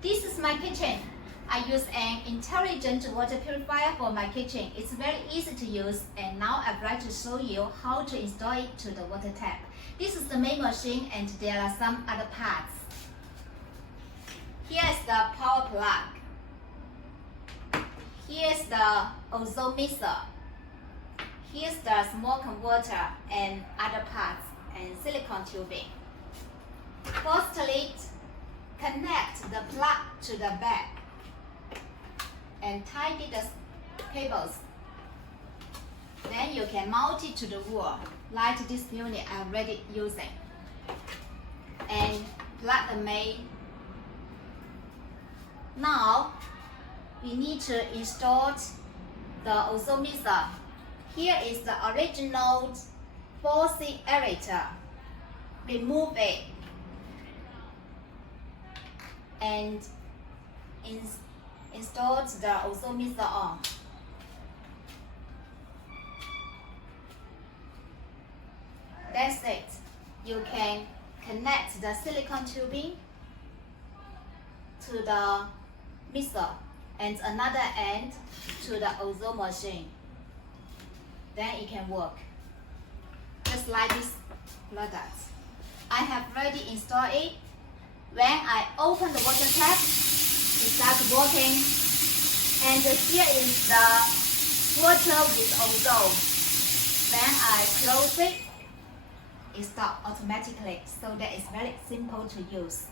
This is my kitchen. I use an intelligent water purifier for my kitchen. It's very easy to use, and now I'd like to show you how to install it to the water tap. This is the main machine, and there are some other parts. Here is the power plug. Here is the Ozonator. Here's the small converter and other parts and silicone tubing. Firstly, connect the plug to the back and tighten the cables. Then you can mount it to the wall, like this unit I'm already using. And plug the main. Now, we need to install the Ozonator. Here is the original 4C aerator. Remove it and install the Ozonator on. That's it. You can connect the silicone tubing to the mixer and another end to the ozone machine. Then it can work. Just like this product. I have already installed it. When I open the water tap, it starts working. And here is the water with ozone. When I close it, it stops automatically. So that is very simple to use.